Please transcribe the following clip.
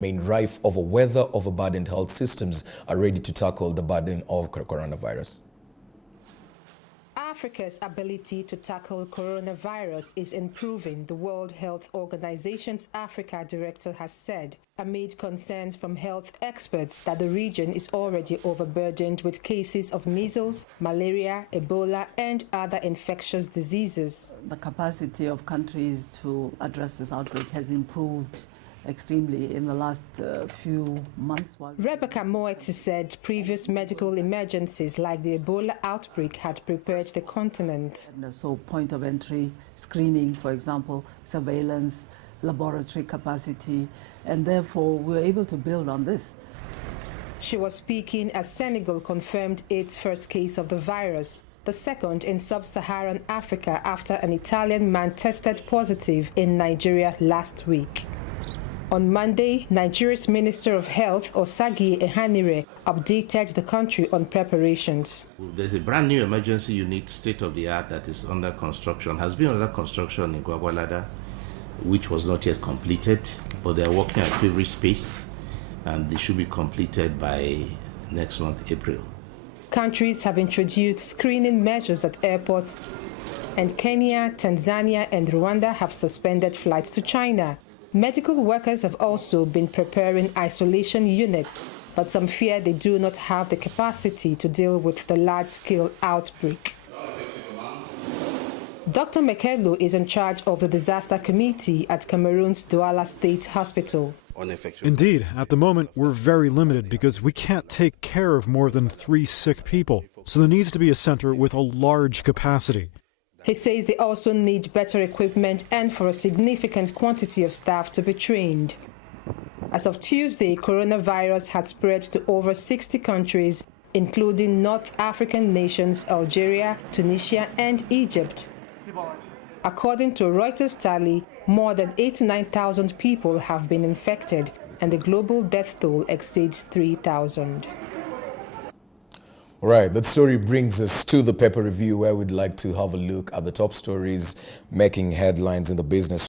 remain rife over whether overburdened health systems are ready to tackle the burden of coronavirus. Africa's ability to tackle coronavirus is improving, the World Health Organization's Africa director has said, amid concerns from health experts that the region is already overburdened with cases of measles, malaria, Ebola, and other infectious diseases. The capacity of countries to address this outbreak has improved extremely in the last few months. Rebecca Moeti said previous medical emergencies like the Ebola outbreak had prepared the continent. So point of entry, screening, for example, surveillance, laboratory capacity, and therefore we're able to build on this. She was speaking as Senegal confirmed its first case of the virus, the second in sub-Saharan Africa after an Italian man tested positive in Nigeria last week. On Monday, Nigeria's Minister of Health, Osagi Ehanire, updated the country on preparations. There's a brand new emergency unit, state-of-the-art, that is under construction, has been under construction in Gwagwalada, which was not yet completed, but they're working at feverish pace, and they should be completed by next month, April. Countries have introduced screening measures at airports, and Kenya, Tanzania, and Rwanda have suspended flights to China. Medical workers have also been preparing isolation units, but some fear they do not have the capacity to deal with the large-scale outbreak. Dr. Mekelo is in charge of the disaster committee at Cameroon's Douala State Hospital. Indeed, at the moment we're very limited because we can't take care of more than 3 sick people, so there needs to be a center with a large capacity. He says they also need better equipment and for a significant quantity of staff to be trained. As of Tuesday, coronavirus had spread to over 60 countries, including North African nations Algeria, Tunisia, and Egypt. According to Reuters tally, more than 89,000 people have been infected, and the global death toll exceeds 3,000. All right, that story brings us to the Paper Review, where we'd like to have a look at the top stories making headlines in the business